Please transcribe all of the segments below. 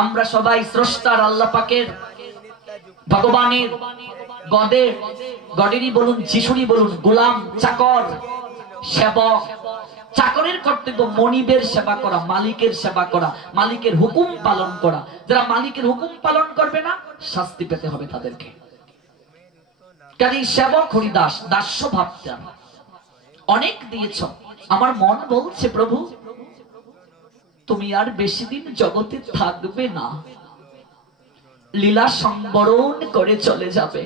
আমরা সবাই স্রষ্টার আল্লাহ পাকের ভগবানের গডেরই বলুন যিশুরই বলুন গোলাম চাকর সেবক। চাকরের কর্তব্য মনিবের সেবা করা, মালিকের সেবা করা, মালিকের হুকুম পালন করা। যারা মালিকের হুকুম পালন করবে না শাস্তি পেতে হবে তাদেরকে। কাজেই সেবক হরিদাস দাস্য ভাবতেন। অনেক দিয়েছ, আমার মন বলছে প্রভু তুমি আর বেশি দিন জগতে থাকবে না, লীলা সংবরণ করে চলে যাবে।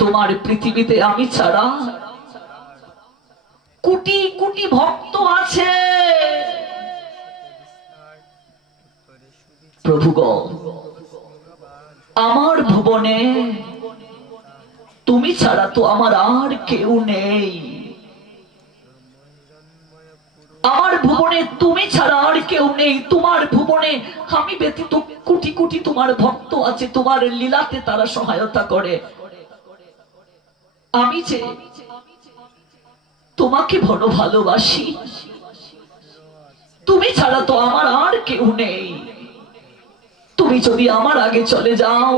তোমার পৃথিবীতে আমি ছাড়া কোটি কোটি ভক্ত আছে। প্রভু গো, আমার ভুবনে তুমি ছাড়া তো আমার আর কেউ নেই। আমার ভুবনে তুমি ছাড়া আর কেউ নেই। তোমার ভুবনে আমি ব্যতীত কোটি কোটি তোমার ভক্ত আছে, তোমার লীলাতে তারা সহায়তা করে। আমি যে তোমাকে বড় ভালোবাসি, তুমি ছাড়া তো আমার আর কেউ নেই। তুমি যদি আমার আগে চলে যাও,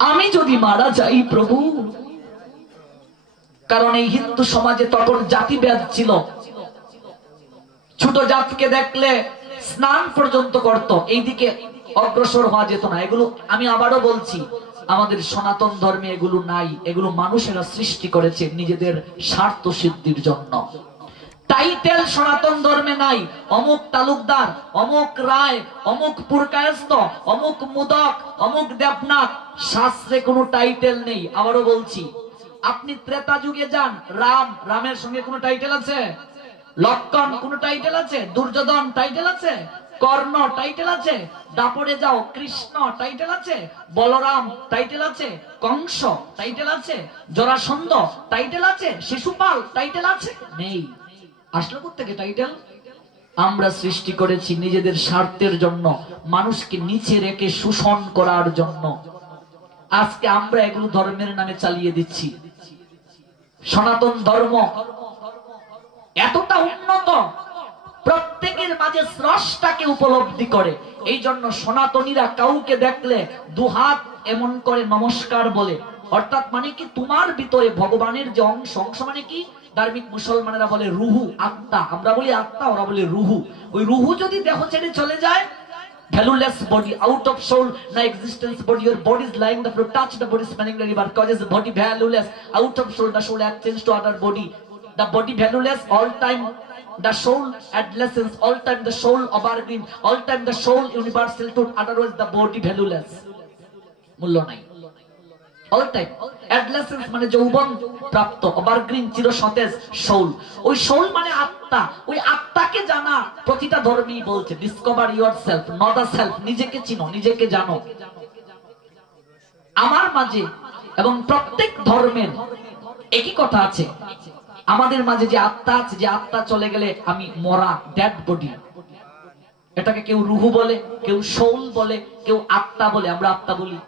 আমি যদি মারা যাই প্রভু, কারণ এই হিন্দু সমাজে তখন জাতিভেদ ছিল। ছোট জাতকে দেখলে স্নান পর্যন্ত করত, এইদিকে অগ্রসর হওয়া যেত না। এগুলো আমি আবারও বলছি, আমাদের সনাতন ধর্মে এগুলো নাই। এগুলো মানুষেরা সৃষ্টি করেছে নিজেদের স্বার্থ সিদ্ধির জন্য। টাইটেল সনাতন ধর্মে নাই। অমুক তালুকদার, অমুক রায়, অমুক পুরকায়স্ত, অমুক মুদক, অমুক দেবনাথ, শাস্ত্রে কোনো টাইটেল নেই। আবারও বলছি, আপনি ত্রেতা যুগে যান, রামের সঙ্গে কোনো টাইটেল আছে? লক্ষণ কোনো টাইটেল আছে? দুর্যোধন টাইটেল আছে? কর্ণ টাইটেল আছে? দাপড়ে যাও, কৃষ্ণ টাইটেল আছে? বলরাম টাইটেল আছে? কংস টাইটেল আছে? জরাসন্ধ টাইটেল আছে? শিশুপাল টাইটেল আছে? নেই। আসলে কোত্থেকে টাইটেল? আমরা সৃষ্টি করেছি নিজেদের স্বার্থের জন্য, মানুষকে নিচে রেখে শোষণ করার জন্য। আজকে আমরা এগুলো ধর্মের নামে চালিয়ে দিচ্ছি। সনাতন ধর্ম এতটা উন্নত, প্রত্যেকের মাঝে স্রষ্টাকে উপলব্ধি করে। এই জন্য সনাতনীরা কাউকে দেখলে দুহাত এমন করে নমস্কার বলে। অর্থাৎ মানে কি, তোমার ভিতরে ভগবানের যে অংশ, অংশ মানে কি, ধার্মিক মুসলমানেরা বলে রুহু, আত্মা। আমরা বলি আত্মা, ওরা বলে রুহু। ওই রুহু যদি দেহ ছেড়ে চলে যায়, valueless body, out of soul, no existence body, your body is lying the floor, touch the body smelling the river, causes the body valueless, out of soul, the soul exchange to other body, the body valueless, all time the soul adolescence, all time the soul evergreen, all time the soul universal truth, otherwise the body valueless, মূল্য নাই। all time adolescence মানে যৌবন প্রাপ্ত, evergreen চির সতেজ soul. ওই soul মানে আত্মা। ওই আত্মাকে জানা প্রতিটা ধর্মই বলছে, discover yourself, know the self. নিজেকে চিনো, নিজেকে জানো। আমার মাঝে এবং প্রত্যেক ধর্মের একই কথা আছে। আমাদের মাঝে যে আত্মা আছে, যে আত্মা চলে গেলে আমি মরা, ডেড বডি, এটাকে কেউ রুহু বলে, কেউ সোল বলে, কেউ আত্মা বলে। আমরা আত্মা বলি।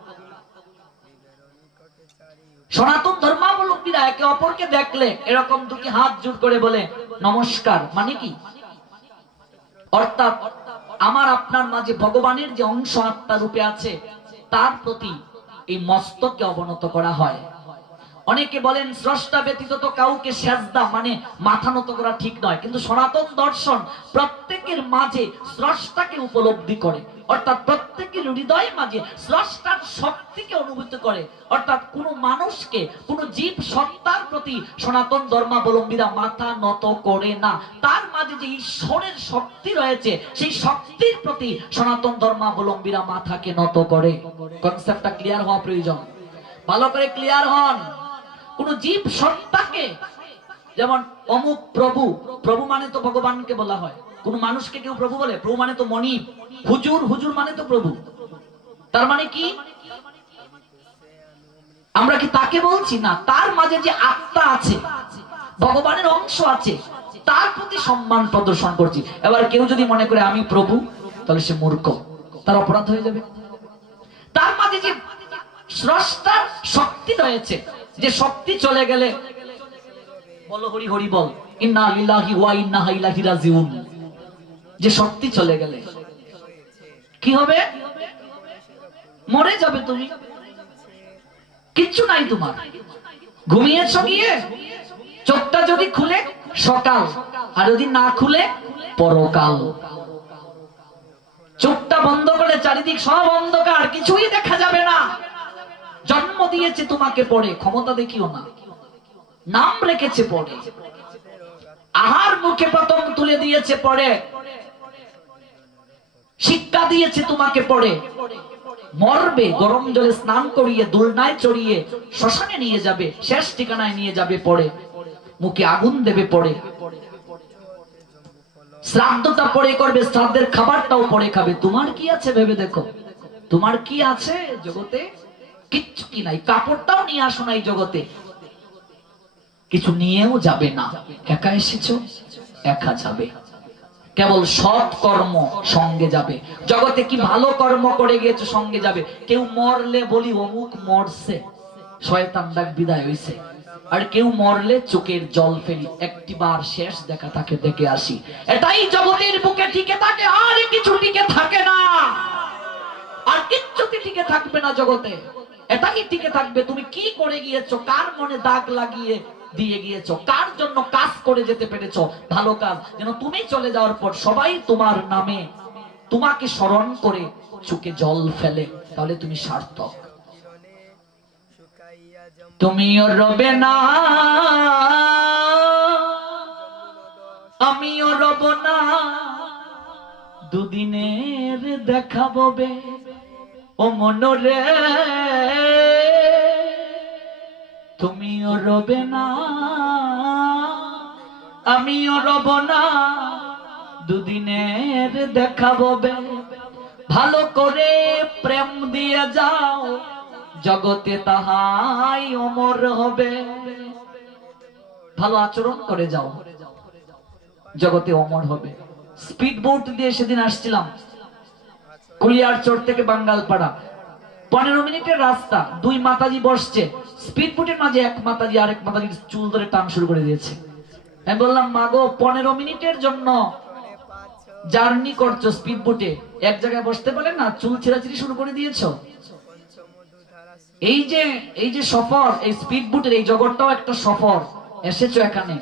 সনাতন ধর্মাবলম্বীরা একে অপরকে দেখলে এরকম দুটি হাত জোড় করে বলে নমস্কার। মানে কি? অর্থাৎ আমার আপনার মাঝে ভগবানের যে অংশ আত্মা রূপে আছে, তার প্রতি এই মস্তককে অবনত করা হয়। অনেকে বলেন স্রষ্টা ব্যতীত তো কাউকে সেজদা মানে মাথা নত করা ঠিক নয়, কিন্তু সনাতন দর্শন প্রত্যেকের মাঝে স্রষ্টাকে উপলব্ধি করে। অর্থাৎ প্রত্যেকের হৃদয়ের মাঝে স্রষ্টার শক্তিকে অনুভূত করে। অর্থাৎ কোন মানুষকে, কোন জীব সত্তার প্রতি সনাতন ধর্মাবলম্বীরা মাথা নত করে না। তার মাঝে যে ঈশ্বরের শক্তি রয়েছে, সেই শক্তির প্রতি সনাতন ধর্মাবলম্বীরা মাথাকে নত করে। কনসেপ্টটা ক্লিয়ার হওয়া প্রয়োজন। ভালো করে ক্লিয়ার হন। কোন জীব সত্তাকে, যেমন অমুক প্রভু, প্রভু মানে তো ভগবানকে বলা হয়। কোন মানুষকে কেউ প্রভু বলে? প্রভু মানে তো মনিব। হুজুর, হুজুর মানে তো প্রভু। তার মানে কি আমরা কি তাকে বলছি? না, তার মাঝে যে আত্মা আছে, ভগবানের অংশ আছে, তার প্রতি সম্মান প্রদর্শন করছি। এবার কেউ যদি মনে করে আমি প্রভু, তাহলে সে মূর্খ, তার অপরাধ হয়ে যাবে। তার মাঝে যে স্রষ্টার শক্তি রয়েছে, যে শক্তি চলে গেলে বলো হরি হরি বল, ইন্না লিল্লাহি ওয়া ইন্না ইলাইহি রাজিউন। যে শক্তি চলে গেলে কি হবে? মরে যাবে তুমি, কিচ্ছু নাই তোমার। ঘুমিয়েছ গিয়ে, চোখটা যদি খুলে সকাল, আর যদি না খুলে পরকাল। চোখটা বন্ধ করে চারিদিক সব অন্ধকার, কিছুই দেখা যাবে না। জন্ম দিয়েছে তোমাকে পড়ে, ক্ষমতা দেখিও না। নাম রেখেছে পড়ে, আহার মুখে প্রথম তুলে দিয়েছে পড়ে, শিক্ষা দিয়েছে তোমাকে পড়ে। মরবে, গরম জলে স্নান করিয়ে দোলনায় চড়িয়ে শ্মশানে নিয়ে যাবে, শেষ ঠিকানায় নিয়ে যাবে পড়ে, মুখে আগুন দেবে পড়ে। শ্রাদ্ধটা পড়ে করবে, শ্রাদ্ধের খাবারটাও পড়ে খাবে। তোমার কি আছে ভেবে দেখো, তোমার কি আছে জগতে? কিচ্ছু কি নাই। কাপড়টাও নিয়ে আসো নাই জগতে, কিছু নিয়েও যাবে না। একা এসেছো, একা যাবে। কেবল সৎ কর্ম সঙ্গে যাবে। জগতে কি ভালো কর্ম করে গিয়েছো, সঙ্গে যাবে। কেউ মরলে বলি অমুক মরছে, শয়তান ডাক বিদায় হইছে। আর কেউ মরলে চোখের জল ফেলি, একটিবার শেষ দেখা তাকে দেখে আসি। এটাই জগতের বুকে টিকে থাকে, আর কিছু টিকে থাকে না। আর কিচ্ছুটি টিকে থাকবে না জগতে, এটাই টিকে থাকবে। তুমি কি করে গিয়েছো, কার মনে দাগ লাগিয়ে দিয়ে গিয়েছো, কার জন্য কাজ করে যেতে পেরেছো, ভালো কাজ, যেন তুমি চলে যাওয়ার পর সবাই তোমার নামে তোমাকে স্মরণ করে চোখে জল ফেলে, তাহলে তুমি সার্থক। তুমিও রবে না, আমিও রব না, দুদিনের দেখা ববে। ও মনরে, তুমিও রবে না, আমিও রব না, দুদিনের দেখা ববে। ভালো করে প্রেম দিয়ে যাও, জগতে তাহাই অমর হবে। ভালো আচরণ করে যাও, জগতে অমর হবে। স্পিড বোট দিয়ে সেদিন আসছিলাম কুলিয়ারচর থেকে বাঙ্গালপাড়া, 15 মিনিটের রাস্তা। দুই মাতাজি বসছে স্পিড বোটের মাঝে, এক মাতাজি আরেক মাতাজির চুল ধরে টান শুরু করে দিয়েছে। আমি বললাম, মাগো 15 মিনিটের জন্য জার্নি করছো স্পিড বোটে, এক জায়গায় বসতে পারে না, চুল ছেঁড়াছিড়ি শুরু করে দিয়েছো। এই যে সফর, এই স্পিড বোটের এই জগৎটাও একটা সফর। এসেছো এখানে,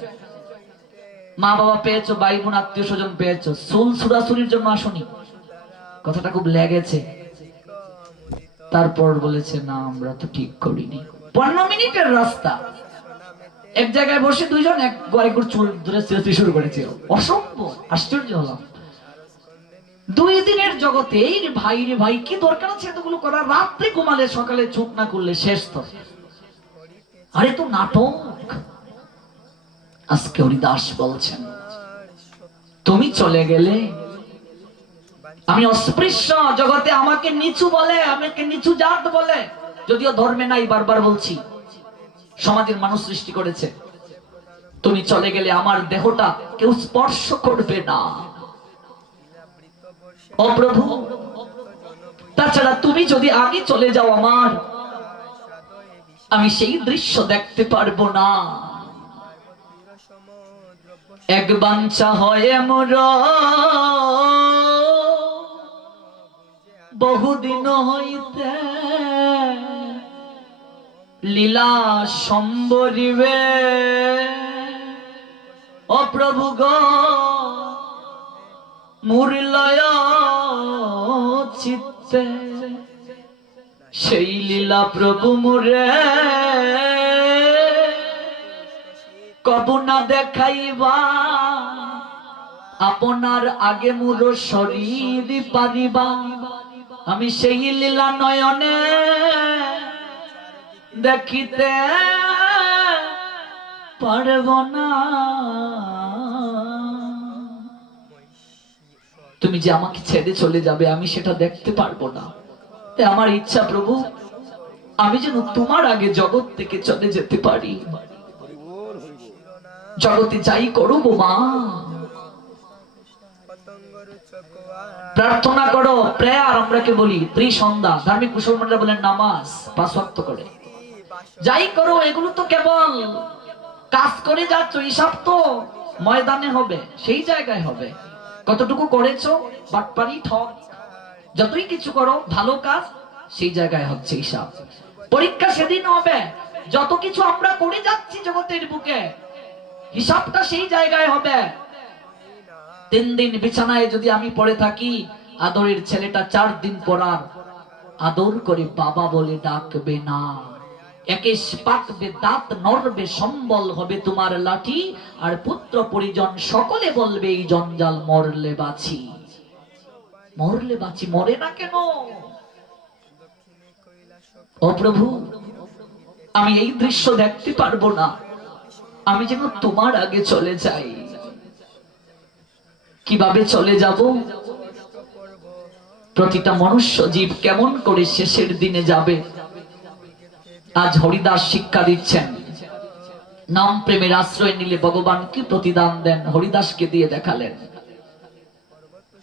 মা বাবা পেয়েছো, ভাই বোন আত্মীয় স্বজন পেয়েছো, চুল ছুড়াছুরির জন্য আসনি। কথাটা খুব লেগেছে। তারপর বলেছে, না আমরা তো ঠিক করিনি। 15 মিনিটের রাস্তা, এক জায়গায় বসে দুইজন এক গড়ে চুল ধরে ছিঁড়াছিড়ি শুরু করেছে। অসম্ভব, আশ্চর্য হলাম। 2 দিনের জগতে এই ভাই রে ভাই, কি দরকার আছে এতগুলো করার? রাত্রে ঘুমালে, সকালে চুপ না করলে শেষ তো। আরে তো নাটক। আজকে হরিদাস বলছেন, তুমি চলে গেলে আমি অস্পৃশ্য, জগতে আমাকে নিচু বলে, আমাকে নিচু জাত বলে। যদিও ধর্মে নাই, বারবার বলছি, সমাজের মানুষ সৃষ্টি করেছে। তুমি চলে গেলে আমার দেহটা কেউ স্পর্শ করবে না, ও প্রভু। তাছাড়া তুমি যদি আগে চলে যাও আমার, আমি সেই দৃশ্য দেখতে পারবো না। এক বাঞ্ছা হয় মোর, বহুদিন হইতে লীলা সম্বরিবে। ও প্রভু গো, মুরলয় চিত্তে সেই লীলা প্রভু মুরে কবু না দেখাইবা। আপনার আগে মুর শরীর পারিবা, আমি সেই লীলা নয়নে দেখিতে পারব না। তুমি যে আমাকে ছেড়ে চলে যাবে, আমি সেটা দেখতে পারবো না। তাই আমার ইচ্ছা প্রভু, আমি যেন তোমার আগে জগৎ থেকে চলে যেতে পারি। জগতে যাই করব মা, প্রার্থনা করো, প্রেয়ার আমরাকে বলি, ত্রিসন্ধ্যা। ধার্মিক মুসলমানরা বলেন নামাজ 5 ওয়াক্ত করে। যাই করো, এগুলো তো কেবল কাজ করে যাচ্ছ, হিসাব তো ময়দানে হবে, সেই জায়গায় হবে। কতটুকু করেছো? বাটপারি, ঠক, যতই কিছু করো ভালো কাজ, সেই জায়গায় হচ্ছে হিসাব। পরীক্ষা সেদিন হবে, যত কিছু আমরা করে যাচ্ছি জগতের বুকে, হিসাবটা সেই জায়গায় হবে। 3 দিন বিছানায় যদি আমি পড়ে থাকি, আদরের ছেলেটা 4 দিন পর আর আদর করে বাবা বলে ডাকবে না। একেশ পাকবে দাঁত, নড়বে সম্বল, হবে তোমার লাঠি, আর পুত্র পরিজন সকলে বলবে এই জঞ্জাল মরলে বাঁচি। মরলে বাঁচি, মরে না কেন? ও প্রভু, আমি এই দৃশ্য দেখতে পারবো না, আমি যেন তোমার আগে চলে যাই। কিভাবে চলে যাব? প্রতিটা মনুষ্য জীব কেমন করে শেষের দিনে যাবে? আজ হরিদাস শিক্ষা দিচ্ছেন, নাম প্রেমের আশ্রয় নিলে ভগবান কি প্রতিদান দেন, হরিদাসকে দিয়ে দেখালেন।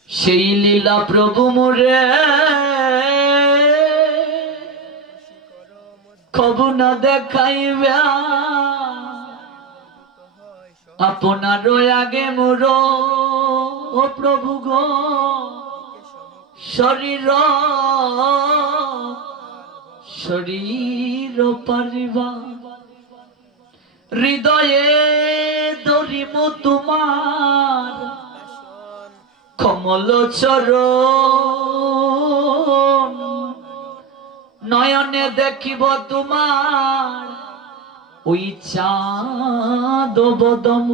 সেই লীলা প্রভু মোরে কবু না দেখাইবে, আপনার আগে মোর ও প্রভু গো শরীর শরীর পারিবা, হৃদয়ে ধরিব তোমার কমল চরণ, নয়নে দেখিব তোমার ওই চাঁদ বদন,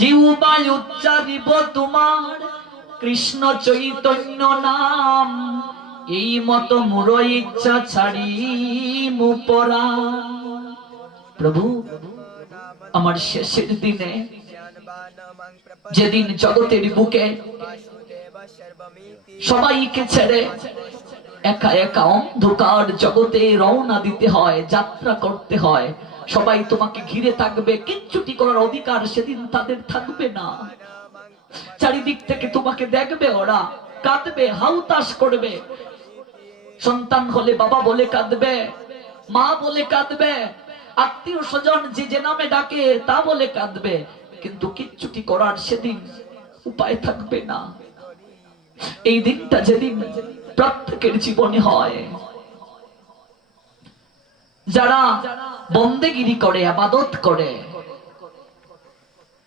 জিহ্বায় উচ্চারিব তোমার কৃষ্ণ চৈতন্য নাম, এই মতো মোর ইচ্ছা ছাড়ি মুপরা। প্রভু, আমার শেষের দিনে, যেদিন জগতের বুকে সবাইকে ছেড়ে একা একা অন্ধকার জগতে রওনা দিতে হয়, যাত্রা করতে হয়, সবাই তোমাকে ঘিরে থাকবে, কিচ্ছুটি করার অধিকার সেদিন তাদের থাকবে না। চারিদিক থেকে তোমাকে দেখবে, ওরা কাঁদবে, হাউতাস করবে। সন্তান হলে বাবা বলে কাঁদবে, মা বলে কাঁদবে, আত্মীয় স্বজন যে যে নামে ডাকে তা বলে কাঁদবে, কিন্তু কিচ্ছুটি করার সেদিন উপায় থাকবে না। এই দিনটা যেদিন প্রত্যেকের জীবনে হয়, যারা বন্দেগিরি করে, ইবাদত করে,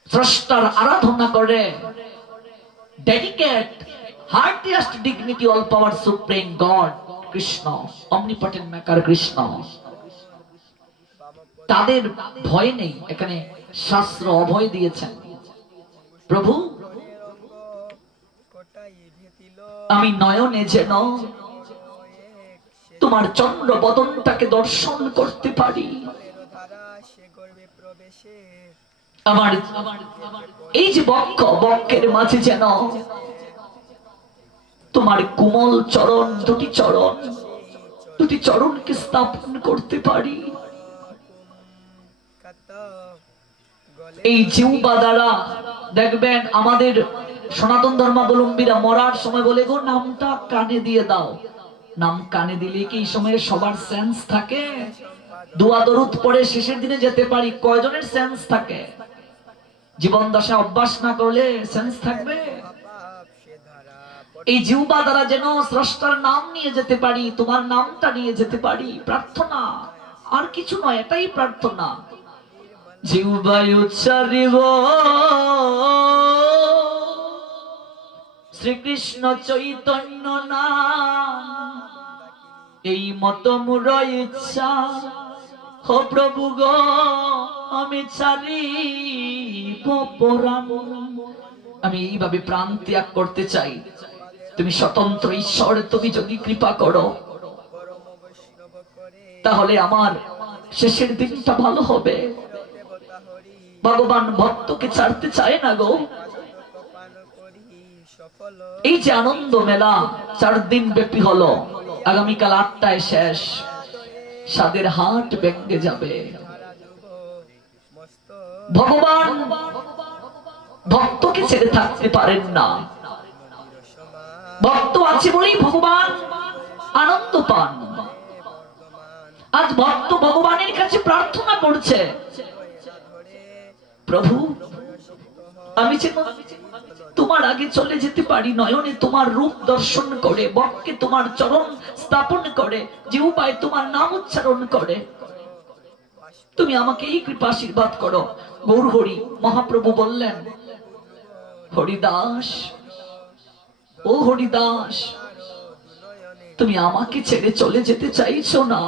স্রষ্টার আরাধনা করে, dedicate highest dignity all power supreme God Krishna, omnipotent maker Krishna, তাদের ভয় নেই। এখানে শাস্ত্র অভয় দিয়েছেন, প্রভু আমি নয়নে যেন তোমার চন্দ্র বদনটাকে দর্শন করতে পারি, আমার এই যে বক্ষ, বক্ষের মাঝে যেন তোমার কোমল চরণ, দুটি চরণকে স্থাপন করতে পারি। এই জিহ্বা দ্বারা দেখবেন আমাদের সনাতন ধর্মাবলম্বীরা মরার সময় বলে, গো নামটা কানে দিয়ে দাও। নাম কানে দিলে কি এই সময় সবার সেন্স থাকে? দোয়া দরুদ পড়ে শেষের দিনে যেতে পারি, কয়জনের সেন্স থাকে? জীবন দশা অভ্যাস না করলে সেন্স থাকবে? এই জিহ্বা দ্বারা যেন স্রষ্টার নাম নিয়ে যেতে পারি, তোমার নামটা নিয়ে যেতে পারি, প্রার্থনা আর কিছু নয়, এটাই প্রার্থনা। জিহ্বায় উচ্চারিব শ্রীকৃষ্ণ চৈতন্য নাম, এই মত মোর ইচ্ছা, ও প্রভু গো আমি ছাড়িব পরাণ। আমি এইভাবে প্রাণ ত্যাগ করতে চাই। তুমি স্বতন্ত্র ঈশ্বর, তুমি যদি কৃপা করো তাহলে আমার শেষের দিনটা ভালো হবে। ভগবান ভক্তকে ছাড়তে চায় না গো। এই যে আনন্দ মেলা 4 দিন ব্যাপী হলো, আগামীকাল 8টায় শেষ, সাদের হাট ভেঙে যাবে। ভগবান ভক্তকে ছেড়ে থাকতে পারেন না। ভক্ত আছে বলেই ভগবান আনন্দ পান। আজ ভক্ত ভগবানের কাছে প্রার্থনা করছে, প্রভু আমি যেন তোমার আগে চলে যেতে পারি, নয়নে তোমার রূপ দর্শন করে, বক্ষে তোমার চরণ স্থাপন করে, জিহ্বায় তোমার নাম উচ্চারণ করে। তুমি আমাকে এই কৃপা আশীর্বাদ করো। গৌর হরি মহাপ্রভু বললেন, হরিদাস, ও হরিদাস, তুমি আমাকে ছেড়ে চলে যেতে চাইছো না?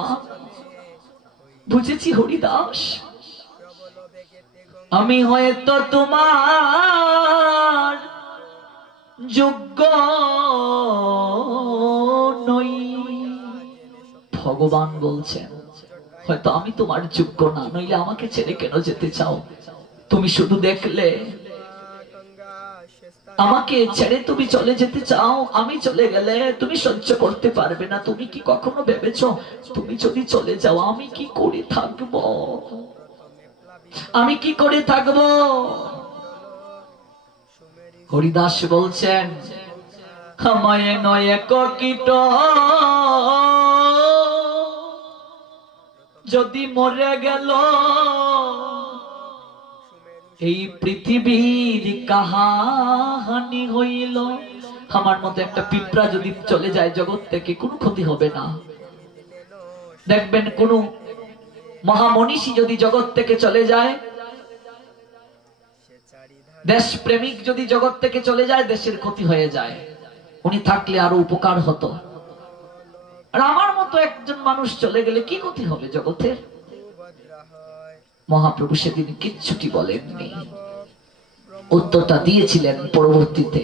বুঝেছি হরিদাস, আমি হয়তো তোমার যোগ্য নই। ভগবান বলছেন, হয়তো আমি তোমার যোগ্য না, নইলে আমাকে ছেড়ে কেন যেতে চাও? তুমি শুধু দেখলে আমাকে ছেড়ে তুমি চলে যেতে চাও, আমি চলে গেলে তুমি সহ্য করতে পারবে না। তুমি কি কখনো ভেবেছো তুমি যদি চলে যাও আমি কি করে থাকবো? আমি কি করে থাকবো? হরিদাস বলছেন, আমায় নয় কীট যদি মরে গেল, এই পৃথিবীর কাহানি হইল। আমার মতো একটা পিঁপড়া যদি চলে যায় জগৎ থেকে, কোনো ক্ষতি হবে না। দেখবেন কোন মহামনীষী যদি জগৎ থেকে চলে যায়, দেশপ্রেমিক যদি জগৎ থেকে চলে যায়, দেশের ক্ষতি হয়ে যায়। উনি থাকলে আরো উপকার হতো। আর আমার মতো একজন মানুষ চলে গেলে কি ক্ষতি হবে জগতের? মহাপ্রভু সেদিন কিচ্ছুটি বলেননি, উত্তরটা দিয়েছিলেন পরবর্তীতে।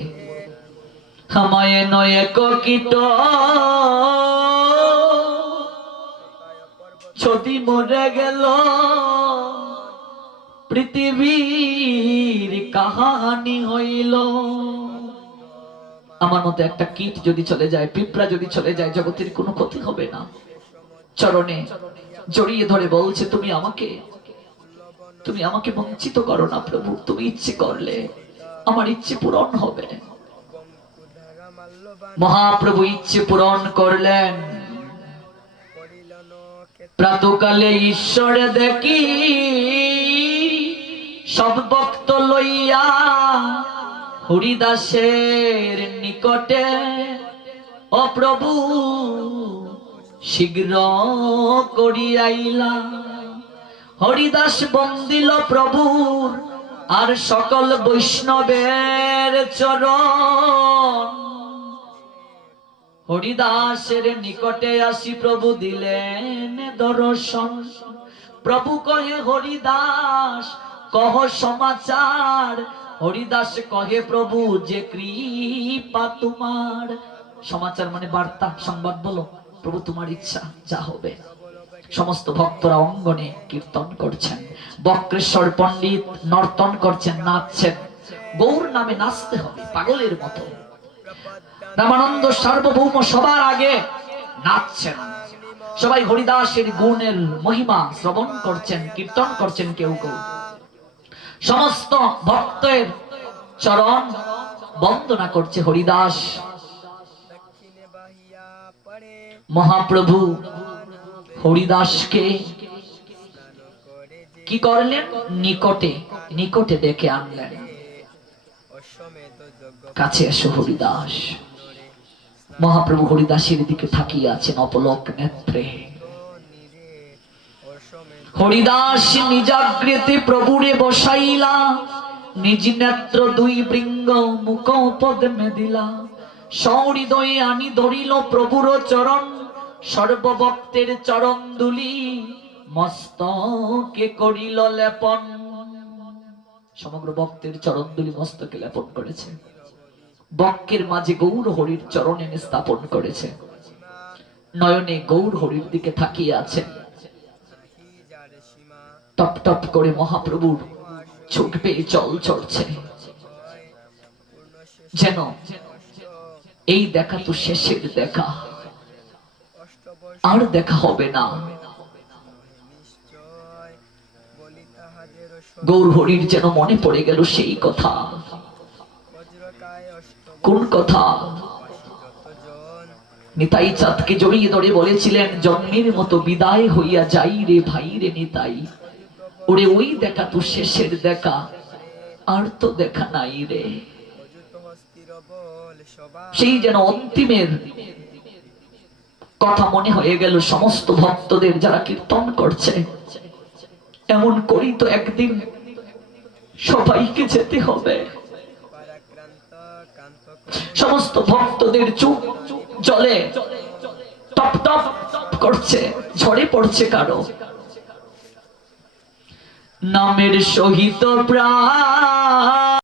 আমায় নয় কীট যদি মরে গেল, পৃথিবীর কাহানি হইল। আমার মতো একটা কীট যদি চলে যায়, পিঁপড়া যদি চলে যায়, জগতের কোনো ক্ষতি হবে না। চরণে জড়িয়ে ধরে বলছে, তুমি আমাকে বঞ্চিত করো না প্রভু, তুমি ইচ্ছে করলে আমার ইচ্ছে পূরণ হবে। মহাপ্রভু ইচ্ছে পূরণ করলেন। প্রাতকালে ঈশ্বরে দেখি সব ভক্ত লইয়া হরিদাসের নিকটে, ও প্রভু শীঘ্র করিয়াইলা। হরিদাস বন্দিল প্রভুর আর সকল বৈষ্ণবের চরণ। হরিদাসের নিকটে আসি প্রভু দিলেন দর্শন। প্রভু কহে, হরিদাস কহ সমাচার। হরিদাস কহে, প্রভু যে কৃপা তোমার। সমাচার মানে বার্তা, সংবাদ বলো প্রভু, তোমার ইচ্ছা যা হবে। সমস্ত ভক্তরা অঙ্গনে কীর্তন করছেন, বক্রেশ্বর পণ্ডিত নর্তন করছেন, নাচছেন। গৌর নামে নাচতে হবে পাগলের মতো। রামানন্দ সার্বভৌম সবার আগে নাচছেন। সবাই হরিদাসের গুণের মহিমা শ্রবণ করছেন, কীর্তন করছেন। কেউ কেউ সমস্ত ভক্তের চরণ বন্দনা করছে। হরিদাস মহাপ্রভু হরিদাসকে কি করলেন? নিকটে ডেকে আনলেন। কাছে এসো হরিদাস। মহাপ্রভু হরিদাসের দিকে তাকিয়ে আছেন অপলক নেত্রে। হরিদাস নিজাগ্রেতে প্রভুরে বসাইলা, নিজ নেত্র দুই বৃঙ্গ মুখ পদ্মে দিলা। সহৃদয়ে আনি ধরিল প্রভুর চরণ, সর্বভক্তের চরণ দুলি মস্তকে করিল লেপন। সমগ্র ভক্তের চরণ দুলি মস্তকে লেপন করেছে। বক্ষের মাঝে গৌর হরির চরণ এনে স্থাপন করেছে। নয়নে গৌর হরির দিকে তাকিয়ে আছেন। টপ টপ করে মহাপ্রভুর চোখ বেয়ে জল ঝরছে। যেন এই দেখা তো শেষের দেখা, আর দেখা হবে না। গৌর হরির যেন মনে পড়ে গেল সেই কথা। কোন কথা? নিতাই চাঁদকে জড়িয়ে ধরে বলেছিলেন, জন্মের মতো বিদায় হইয়া যাই রে ভাই রে নিতাই। ওরে ওই দেখা তো শেষের দেখা, আর তো দেখা নাই রে। সেই যেন অন্তিমের কথা মনে হয়ে গেল সমস্ত ভক্তদের যারা কীর্তন করছে, এমন করি তো একদিন সবাইকে যেতে হবে। সমস্ত ভক্তদের চোখ জলে টপ টপ করছে, ঝরে পড়ছে কারো। নামের সহিত প্রাণ